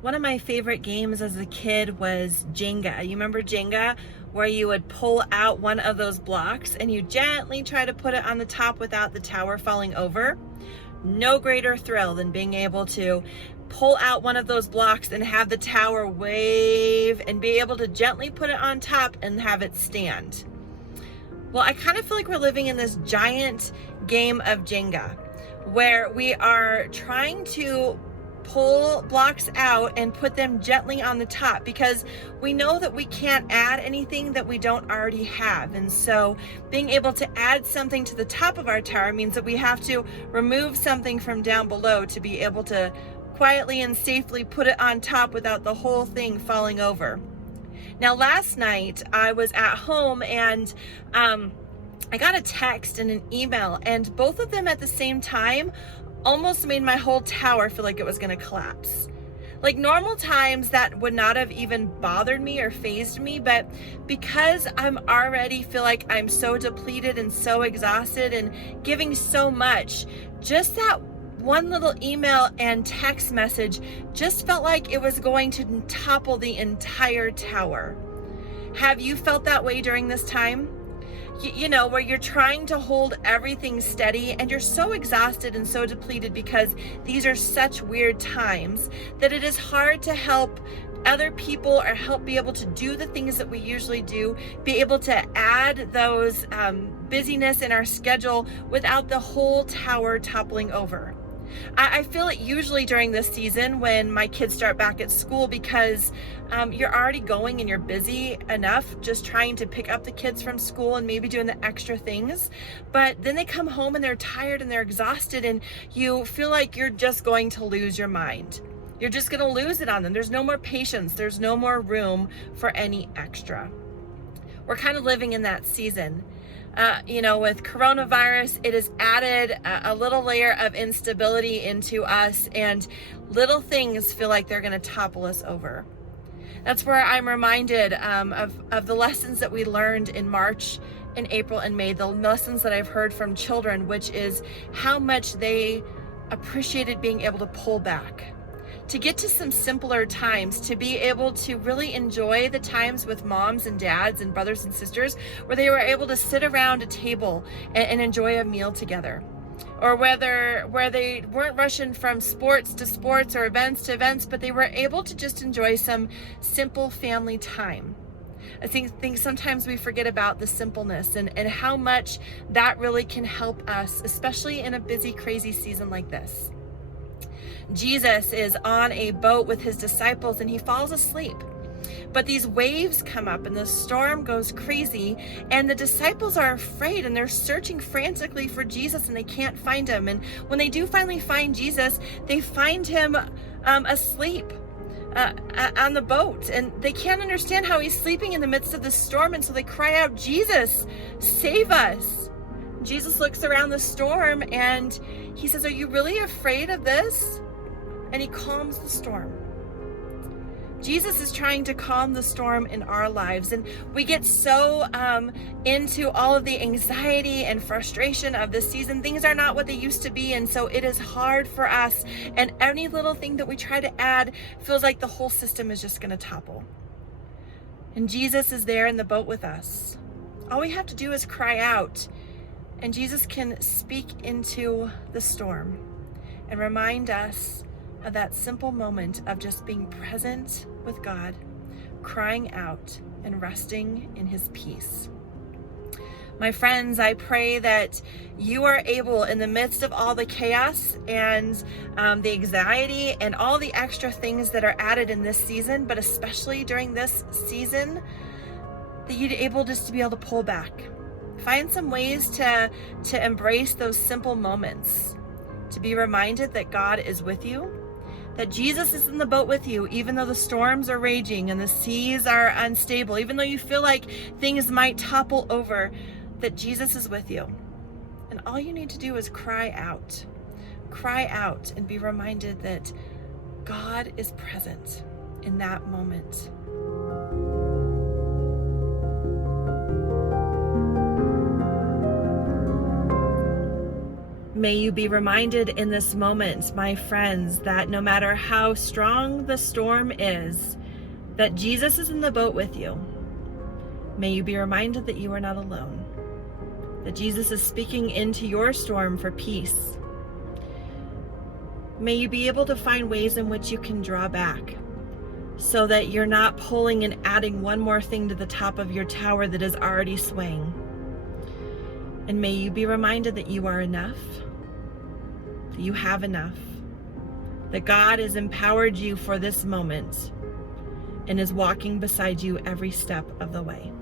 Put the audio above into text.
One of my favorite games as a kid was Jenga. You remember Jenga, where you would pull out one of those blocks and you gently try to put it on the top without the tower falling over? No greater thrill than being able to pull out one of those blocks and have the tower wave and be able to gently put it on top and have it stand. Well, I kind of feel like we're living in this giant game of Jenga where we are trying to pull blocks out and put them gently on the top because we know that we can't add anything that we don't already have. And so being able to add something to the top of our tower means that we have to remove something from down below to be able to quietly and safely put it on top without the whole thing falling over. Now, last night I was at home and I got a text and an email, and both of them at the same time almost made my whole tower feel like it was going to collapse. Like normal times that would not have even bothered me or fazed me, but because I'm already feel like I'm so depleted and so exhausted and giving so much, just that one little email and text message just felt like it was going to topple the entire tower. Have you felt that way during this time? You know, where you're trying to hold everything steady and you're so exhausted and so depleted because these are such weird times that it is hard to help other people or help be able to do the things that we usually do, be able to add those busyness in our schedule without the whole tower toppling over. I feel it usually during this season when my kids start back at school because you're already going and you're busy enough just trying to pick up the kids from school and maybe doing the extra things. But then they come home and they're tired and they're exhausted and you feel like you're just going to lose your mind. You're just going to lose it on them. There's no more patience. There's no more room for any extra. We're kind of living in that season. With coronavirus, it has added a little layer of instability into us, and little things feel like they're going to topple us over. That's where I'm reminded of the lessons that we learned in March and April and May, the lessons that I've heard from children, which is how much they appreciated being able to pull back, to get to some simpler times, to be able to really enjoy the times with moms and dads and brothers and sisters where they were able to sit around a table and enjoy a meal together. Or where they weren't rushing from sports to sports or events to events, but they were able to just enjoy some simple family time. I think sometimes we forget about the simpleness and how much that really can help us, especially in a busy, crazy season like this. Jesus is on a boat with his disciples and he falls asleep. But these waves come up and the storm goes crazy and the disciples are afraid and they're searching frantically for Jesus and they can't find him. And when they do finally find Jesus, they find him asleep on the boat, and they can't understand how he's sleeping in the midst of the storm. And so they cry out, "Jesus, save us." Jesus looks around the storm and he says, "Are you really afraid of this?" And he calms the storm. Jesus is trying to calm the storm in our lives, and we get so into all of the anxiety and frustration of this season. Things are not what they used to be, and so it is hard for us, and any little thing that we try to add feels like the whole system is just going to topple. And Jesus is there in the boat with us. All we have to do is cry out, and Jesus can speak into the storm and remind us of that simple moment of just being present with God, crying out and resting in his peace. My friends, I pray that you are able, in the midst of all the chaos and the anxiety and all the extra things that are added in this season, but especially during this season, that you're able just to be able to pull back. Find some ways to embrace those simple moments, to be reminded that God is with you, that Jesus is in the boat with you, even though the storms are raging and the seas are unstable, even though you feel like things might topple over, that Jesus is with you. And all you need to do is cry out and be reminded that God is present in that moment. May you be reminded in this moment, my friends, that no matter how strong the storm is, that Jesus is in the boat with you. May you be reminded that you are not alone, that Jesus is speaking into your storm for peace. May you be able to find ways in which you can draw back so that you're not pulling and adding one more thing to the top of your tower that is already swaying. And may you be reminded that you are enough, that you have enough, that God has empowered you for this moment and is walking beside you every step of the way.